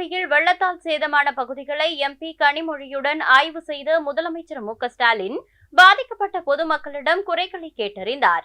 தூத்துக்குடியில் வெள்ளத்தால் சேதமான பகுதிகளை எம்பி கனிமொழியுடன் ஆய்வு செய்த முதலமைச்சர் மு க ஸ்டாலின் பாதிக்கப்பட்ட பொதுமக்களிடம் குறைகளை கேட்டறிந்தார்.